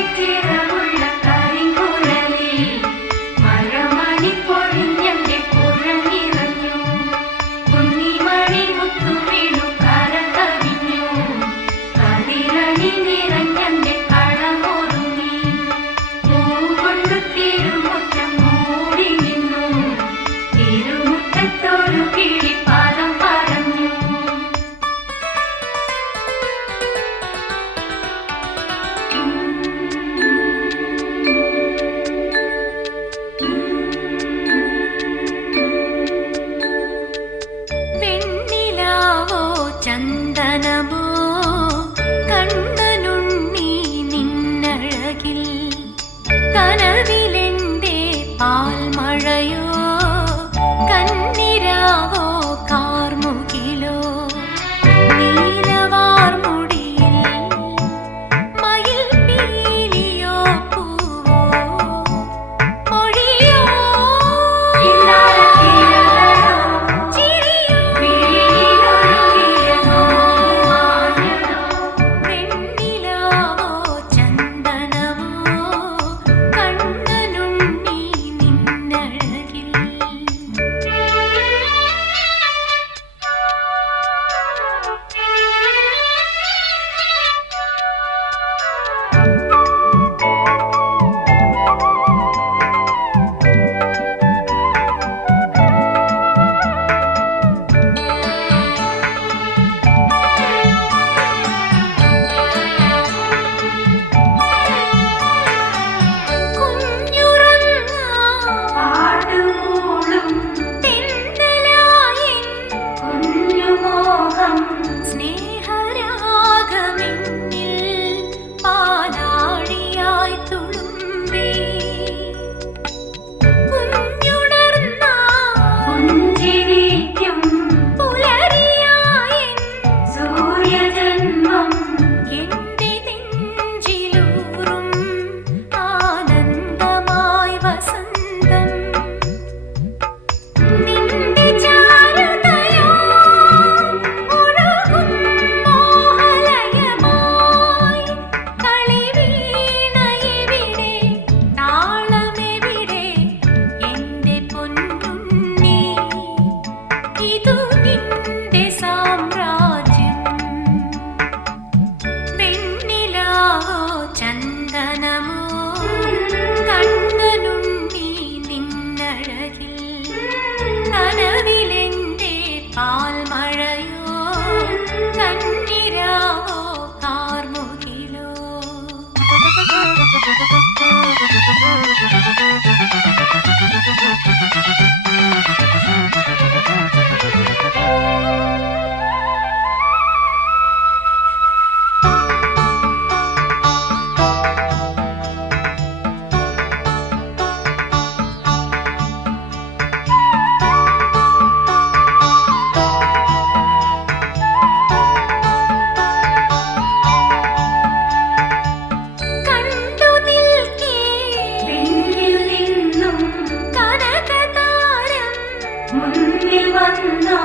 Thank you. मुन्नि Vanna